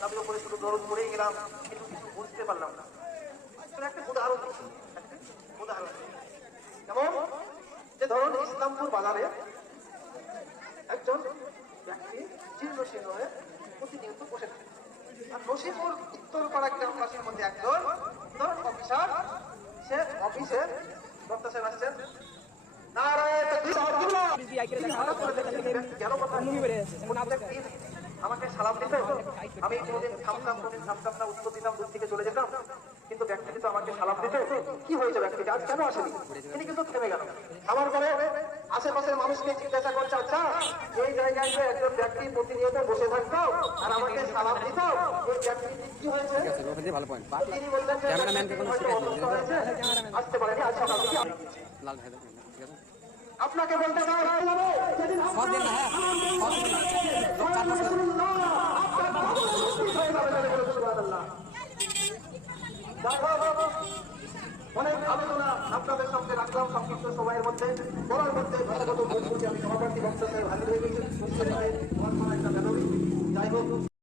তাদের উপরে শুধু দরদ পড়েই গেলাম, কিন্তু কিছু বুঝতে পারলাম না। একটা উদাহরণ দিচ্ছি, উদাহরণ যেমন যে ধরুন ইসলামপুর বাজারে একজন ব্যক্তি জীর্ণ শীর্ণ হয়ে প্রতিনিয়ত বসে থাকে, আর নসিপুর উত্তরপাড়া গ্রামবাসীর মধ্যে একজন ধরুন অফিসার, সে অফিসে ডক্টর সাহেব আসছেন, আমাকে সালাম দিত, আমি কোনোদিন থামতাম না, উত্তর দিতাম, দূর থেকে চলে যেতাম, কিন্তু ব্যক্তিটি তো আমাকে সালাম দিত, কি হয়েছে ব্যক্তিটি আজ কেন আসেনি? তিনি কিন্তু থেমে গেল। আমার পরে আশেপাশের মানুষকে জিজ্ঞাসা করছে, আচ্ছা এই জায়গায় যে একজন ব্যক্তি প্রতিনিয়ত বসে থাকতো আর আমাকে সালাম দিত, এই ব্যক্তিটি কি হয়েছে? তিনি বললেন যে আসতে পারেনি, আজ সকাল থেকে আপনাকে বলতে অনেক আলোচনা আপনাদের সঙ্গে রাখলাম সংক্ষিপ্ত সময়ের মধ্যে। বলার মধ্যে ভাষাগত ভুল আমি সভাপতি বক্তব্যে হাজির হয়ে গেছি। যাই হোক।